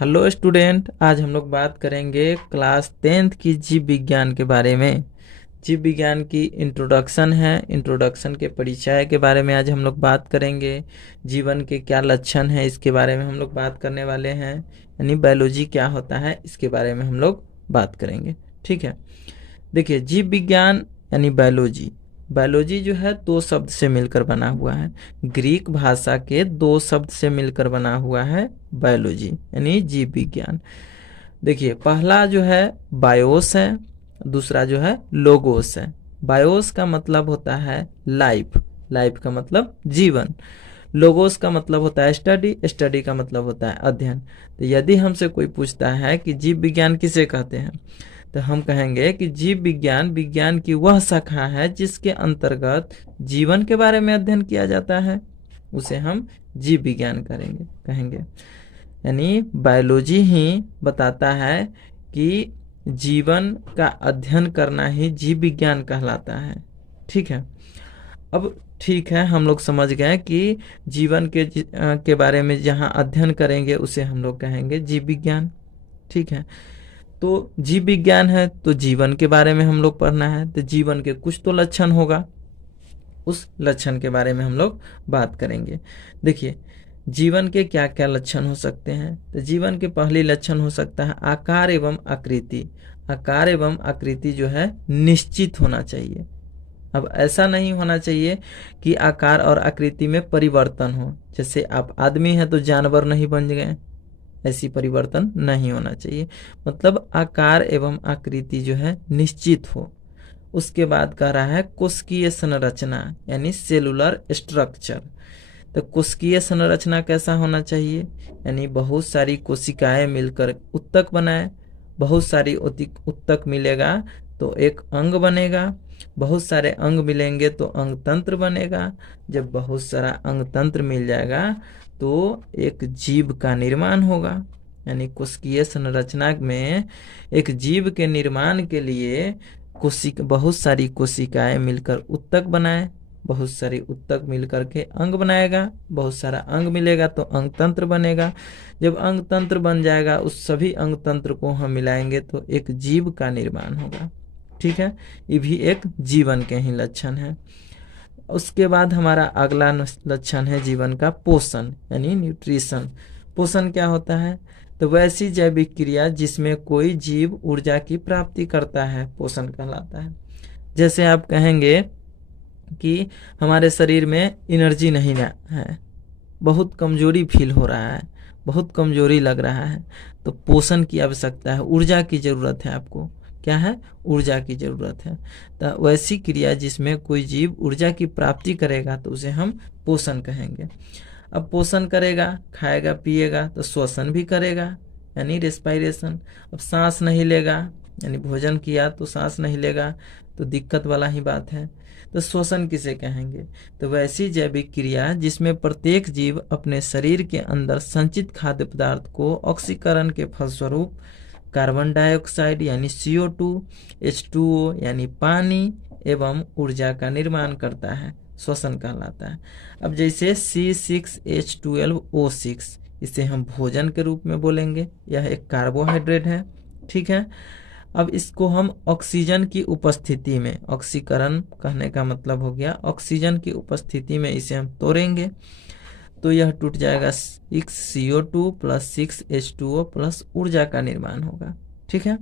Hello student, आज हम लोग बात करेंगे क्लास 10th की जीव विज्ञान के बारे में। जीव विज्ञान की इंट्रोडक्शन है। इंट्रोडक्शन के परिचय के बारे में आज हम लोग बात करेंगे। जीवन के क्या लक्षण है इसके बारे में हम लोग बात करने वाले हैं, यानी बायोलॉजी क्या होता है इसके बारे में हम लोग बात करेंगे। ठीक है, देखिए जीव विज्ञान यानी बायोलॉजी। बायोलॉजी जो है दो शब्द से मिलकर बना हुआ है। ग्रीक भाषा के दो शब्द से मिलकर बना हुआ है बायोलॉजी यानी जीव विज्ञान। देखिए पहला जो है बायोस है, दूसरा जो है लोगोस है। बायोस का मतलब होता है लाइफ, लाइफ का मतलब जीवन। लोगोस का मतलब होता है स्टडी, स्टडी का मतलब होता है अध्ययन। तो यदि हमसे कोई पूछता है कि जीव विज्ञान किसे कहते हैं, तो हम कहेंगे कि जीव विज्ञान विज्ञान की वह शाखा है जिसके अंतर्गत जीवन के बारे में अध्ययन किया जाता है, उसे हम जीव विज्ञान कहेंगे। यानी बायोलॉजी ही बताता है कि जीवन का अध्ययन करना ही जीव विज्ञान कहलाता है। ठीक है, अब ठीक है, हम लोग समझ गए कि जीवन के बारे में जहाँ अध्ययन करेंगे उसे हम लोग कहेंगे जीव विज्ञान। ठीक है, तो जीव विज्ञान है तो जीवन के बारे में हम लोग पढ़ना है, तो जीवन के कुछ तो लक्षण होगा, उस लक्षण के बारे में हम लोग बात करेंगे। देखिए जीवन के क्या क्या लक्षण हो सकते हैं, तो जीवन के पहले लक्षण हो सकता है आकार एवं आकृति। आकार एवं आकृति जो है निश्चित होना चाहिए। अब ऐसा नहीं होना चाहिए कि आकार और आकृति में परिवर्तन हो, जैसे आप आदमी हैं तो जानवर नहीं बन गए, ऐसी परिवर्तन नहीं होना चाहिए। मतलब आकार एवं आकृति जो है निश्चित हो। उसके बाद कह रहा है कोशिकीय संरचना यानी सेलुलर स्ट्रक्चर। तो कोशिकीय संरचना कैसा होना चाहिए, यानी बहुत सारी कोशिकाएं मिलकर उत्तक बनाए। बहुत सारी उत्तक मिलेगा तो एक अंग बनेगा, बहुत सारे अंग मिलेंगे तो अंग तंत्र बनेगा। जब बहुत सारा अंग तंत्र मिल जाएगा तो एक जीव का निर्माण होगा। यानी कोशिकीय संरचना में एक जीव के निर्माण के लिए बहुत सारी कोशिकाएं मिलकर उत्तक बनाए, बहुत सारी उत्तक मिलकर के अंग बनाएगा, बहुत सारा अंग मिलेगा तो अंग तंत्र बनेगा। जब अंग तंत्र बन जाएगा उस सभी अंग तंत्र को हम मिलाएंगे तो एक जीव का निर्माण होगा। ठीक है, ये भी एक जीवन के ही लक्षण है। उसके बाद हमारा अगला लक्षण है जीवन का पोषण यानी न्यूट्रिशन। पोषण क्या होता है, तो वैसी जैविक क्रिया जिसमें कोई जीव ऊर्जा की प्राप्ति करता है पोषण कहलाता है। जैसे आप कहेंगे कि हमारे शरीर में एनर्जी नहीं है, बहुत कमजोरी फील हो रहा है, बहुत कमजोरी लग रहा है, तो पोषण की आवश्यकता है, ऊर्जा की जरूरत है। आपको क्या है, ऊर्जा की जरूरत है। तो वैसी क्रिया जिसमें कोई जीव ऊर्जा की प्राप्ति करेगा तो उसे हम पोषण कहेंगे। अब पोषण करेगा, खाएगा पिएगा तो श्वसन भी करेगा यानी रेस्पायरेशन। अब सांस नहीं लेगा, यानी भोजन किया तो सांस नहीं लेगा तो दिक्कत वाला ही बात है। तो श्वसन किसे कहेंगे, तो वैसी जैविक क्रिया जिसमें प्रत्येक जीव अपने शरीर के अंदर संचित खाद्य पदार्थ को ऑक्सीकरण के फलस्वरूप कार्बन डाइऑक्साइड यानी CO2, H2O यानी पानी एवं ऊर्जा का निर्माण करता है, श्वसन कहलाता है। अब जैसे C6H12O6, इसे हम भोजन के रूप में बोलेंगे, यह एक कार्बोहाइड्रेट है। ठीक है, अब इसको हम ऑक्सीजन की उपस्थिति में, ऑक्सीकरण कहने का मतलब हो गया ऑक्सीजन की उपस्थिति में इसे हम तोड़ेंगे तो यह टूट जाएगा, 6CO2 + 6H2O प्लस ऊर्जा का निर्माण होगा। ठीक है,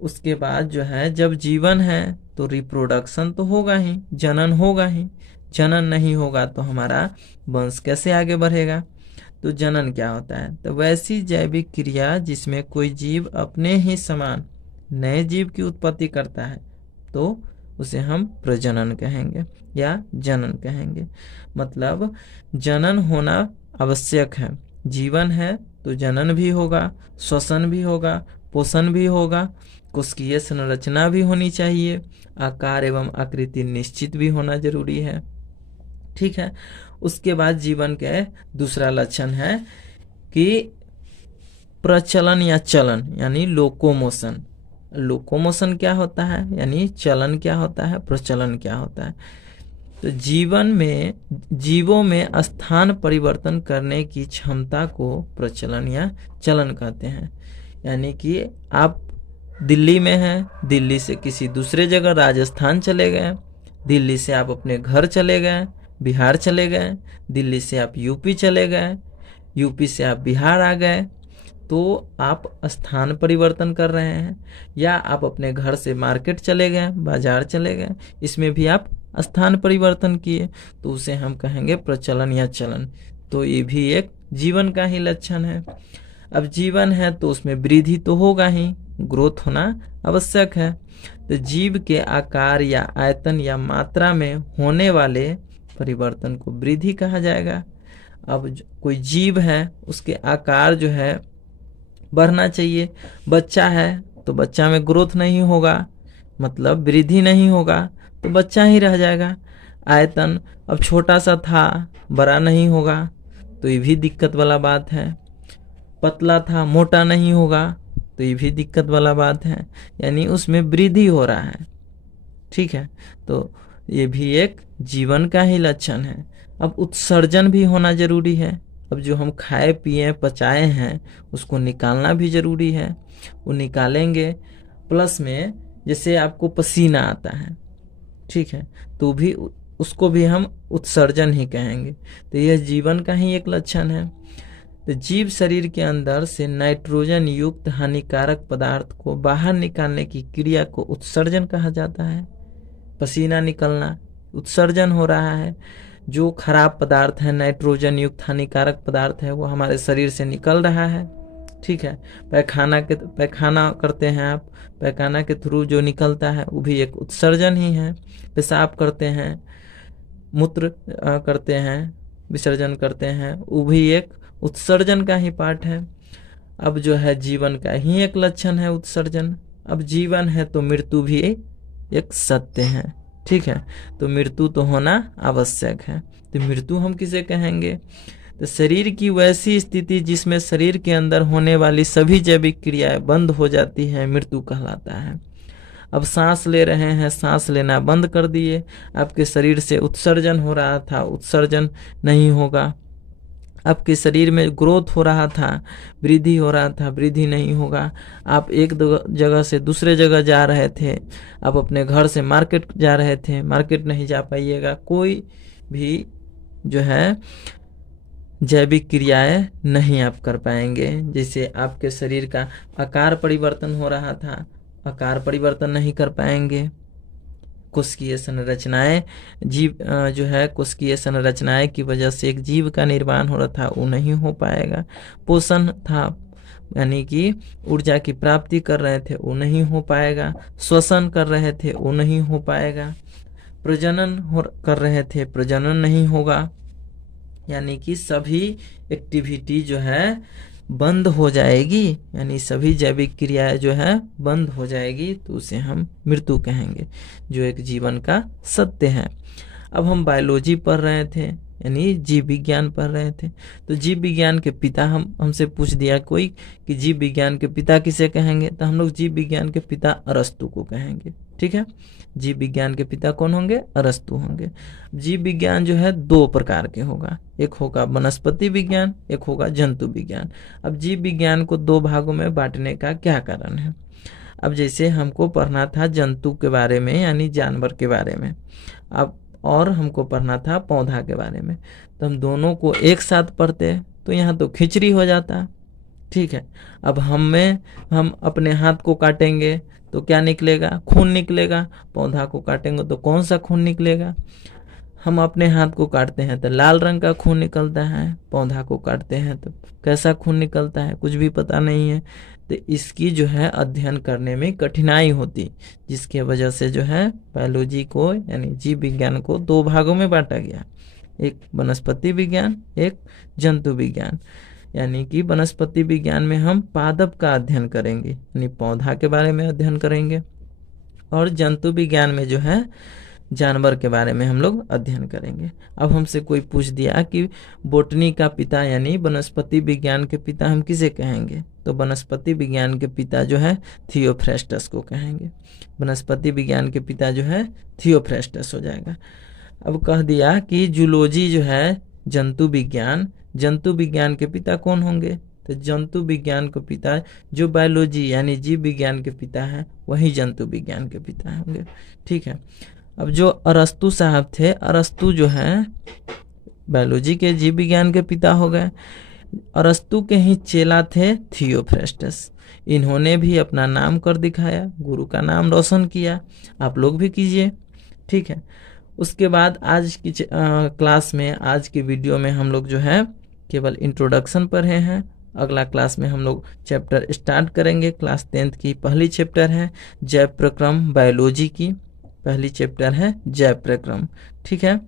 उसके बाद जो है जब जीवन है तो रिप्रोडक्शन तो होगा ही, जनन होगा ही। जनन नहीं होगा तो हमारा वंश कैसे आगे बढ़ेगा। तो जनन क्या होता है, तो वैसी जैविक क्रिया जिसमें कोई जीव अपने ही समान नए जीव की उत्पत्ति करता है तो उसे हम प्रजनन कहेंगे या जनन कहेंगे। मतलब जनन होना आवश्यक है, जीवन है तो जनन भी होगा, श्वसन भी होगा, पोषण भी होगा, कोशिकीय संरचना भी होनी चाहिए, आकार एवं आकृति निश्चित भी होना जरूरी है। ठीक है, उसके बाद जीवन के दूसरा लक्षण है कि प्रचलन या चलन यानी लोकोमोशन। लोकोमोशन क्या होता है, यानी चलन क्या होता है, प्रचलन क्या होता है। तो जीवन में जीवों में स्थान परिवर्तन करने की क्षमता को प्रचलन या चलन कहते हैं। यानी कि आप दिल्ली में हैं, दिल्ली से किसी दूसरे जगह राजस्थान चले गए, दिल्ली से आप अपने घर चले गए, बिहार चले गए, दिल्ली से आप यूपी चले गए, यूपी से आप बिहार आ गए, तो आप स्थान परिवर्तन कर रहे हैं। या आप अपने घर से मार्केट चले गए, बाजार चले गए, इसमें भी आप स्थान परिवर्तन किए, तो उसे हम कहेंगे प्रचलन या चलन। तो ये भी एक जीवन का ही लक्षण है। अब जीवन है तो उसमें वृद्धि तो होगा ही, ग्रोथ होना आवश्यक है। तो जीव के आकार या आयतन या मात्रा में होने वाले परिवर्तन को वृद्धि कहा जाएगा। अब कोई जीव है, उसके आकार जो है बढ़ना चाहिए। बच्चा है तो बच्चा में ग्रोथ नहीं होगा, मतलब वृद्धि नहीं होगा, तो बच्चा ही रह जाएगा। आयतन अब छोटा सा था, बड़ा नहीं होगा, तो ये भी दिक्कत वाला बात है। पतला था, मोटा नहीं होगा, तो ये भी दिक्कत वाला बात है। यानी उसमें वृद्धि हो रहा है, ठीक है। तो ये भी एक जीवन का ही लक्षण है। अब उत्सर्जन भी होना जरूरी है। अब जो हम खाए पिए पचाए हैं उसको निकालना भी जरूरी है, वो निकालेंगे। प्लस में जैसे आपको पसीना आता है, ठीक है, तो भी उसको भी हम उत्सर्जन ही कहेंगे। तो यह जीवन का ही एक लक्षण है। तो जीव शरीर के अंदर से नाइट्रोजन युक्त हानिकारक पदार्थ को बाहर निकालने की क्रिया को उत्सर्जन कहा जाता है। पसीना निकलना उत्सर्जन हो रहा है। जो खराब पदार्थ है, नाइट्रोजन युक्त हानिकारक पदार्थ है, वो हमारे शरीर से निकल रहा है, ठीक है। पैखाना करते हैं आप, पैखाना के थ्रू जो निकलता है वो भी एक उत्सर्जन ही है। पेशाब करते हैं, मूत्र करते हैं, विसर्जन करते हैं, वो भी एक उत्सर्जन का ही पार्ट है। अब जो है जीवन का ही एक लक्षण है उत्सर्जन। अब जीवन है तो मृत्यु भी एक सत्य है, ठीक है। तो मृत्यु तो होना आवश्यक है। तो मृत्यु हम किसे कहेंगे? तो शरीर की वैसी स्थिति जिसमें शरीर के अंदर होने वाली सभी जैविक क्रियाएं बंद हो जाती है, मृत्यु कहलाता है। अब सांस ले रहे हैं, सांस लेना बंद कर दिए, आपके शरीर से उत्सर्जन हो रहा था, उत्सर्जन नहीं होगा। आपके शरीर में ग्रोथ हो रहा था, वृद्धि हो रहा था, वृद्धि नहीं होगा। आप एक जगह से दूसरे जगह जा रहे थे, आप अपने घर से मार्केट जा रहे थे, मार्केट नहीं जा पाइएगा। कोई भी जो है जैविक क्रियाएं नहीं आप कर पाएंगे। जैसे आपके शरीर का आकार परिवर्तन हो रहा था, आकार परिवर्तन नहीं कर पाएंगे। कोशिकीय संरचनाएं जीव जो है कोशिकीय संरचनाएं की वजह से एक जीव का निर्माण हो रहा था, वो नहीं हो पाएगा। पोषण था, यानी कि ऊर्जा की प्राप्ति कर रहे थे, वो नहीं हो पाएगा। श्वसन कर रहे थे, वो नहीं हो पाएगा। प्रजनन कर रहे थे, प्रजनन नहीं होगा। यानी कि सभी एक्टिविटी जो है बंद हो जाएगी, यानी सभी जैविक क्रियाएं जो है बंद हो जाएगी, तो उसे हम मृत्यु कहेंगे, जो एक जीवन का सत्य है। अब हम बायोलॉजी पढ़ रहे थे, यानी जीव विज्ञान पढ़ रहे थे। तो जीव विज्ञान के पिता हमसे पूछ दिया कोई कि जीव विज्ञान के पिता किसे कहेंगे, तो हम लोग जीव विज्ञान के पिता अरस्तु को कहेंगे, ठीक है। जीव विज्ञान के पिता कौन होंगे? अरस्तु होंगे। जीव विज्ञान जो है दो प्रकार के होगा, एक होगा वनस्पति विज्ञान, एक होगा जंतु विज्ञान। अब जीव विज्ञान को दो भागों में बांटने का क्या कारण है? अब जैसे हमको पढ़ना था जंतु के बारे में, यानी जानवर के बारे में, अब और हमको पढ़ना था पौधा के बारे में, तो हम दोनों को एक साथ पढ़ते तो यहाँ तो खिचड़ी हो जाता, ठीक है। अब हम अपने हाथ को काटेंगे तो क्या निकलेगा? खून निकलेगा। पौधा को काटेंगे तो कौन सा खून निकलेगा? हम अपने हाथ को काटते हैं तो लाल रंग का खून निकलता है, पौधा को काटते हैं तो कैसा खून निकलता है, कुछ भी पता नहीं है। तो इसकी जो है अध्ययन करने में कठिनाई होती, जिसके वजह से जो है बायोलॉजी को यानी जीव विज्ञान को दो भागों में बांटा गया, एक वनस्पति विज्ञान, एक जंतु विज्ञान। यानी कि वनस्पति विज्ञान में हम पादप का अध्ययन करेंगे, यानी पौधा के बारे में अध्ययन करेंगे, और जंतु विज्ञान में जो है जानवर के बारे में हम लोग अध्ययन करेंगे। अब हमसे कोई पूछ दिया कि बोटनी का पिता यानी वनस्पति विज्ञान के पिता हम किसे कहेंगे, तो वनस्पति विज्ञान के पिता जो है थियोफ्रेस्टस को कहेंगे। वनस्पति विज्ञान के पिता जो है थियोफ्रेस्टस हो जाएगा। अब कह दिया कि जूलॉजी जो है जंतु विज्ञान के पिता कौन होंगे? तो जंतु विज्ञान के पिता, जो बायोलॉजी यानी जीव विज्ञान के पिता है वही जंतु विज्ञान के पिता होंगे। ठीक है। अब जो अरस्तु साहब थे, अरस्तु जो है बायोलॉजी के जीव विज्ञान के पिता हो गए। अरस्तु के ही चेला थे थियोफ्रेस्टस। इन्होंने भी अपना नाम कर दिखाया, गुरु का नाम रोशन किया। आप लोग भी कीजिए। ठीक है। उसके बाद आज की क्लास में, आज की वीडियो में हम लोग जो है केवल इंट्रोडक्शन पढ़े हैं। अगला क्लास में हम लोग चैप्टर स्टार्ट करेंगे। क्लास 10th की पहली चैप्टर है जैव प्रक्रम, बायोलॉजी की पहली चैप्टर है जैव प्रक्रम। ठीक है।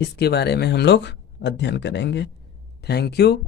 इसके बारे में हम लोग अध्ययन करेंगे। Thank you.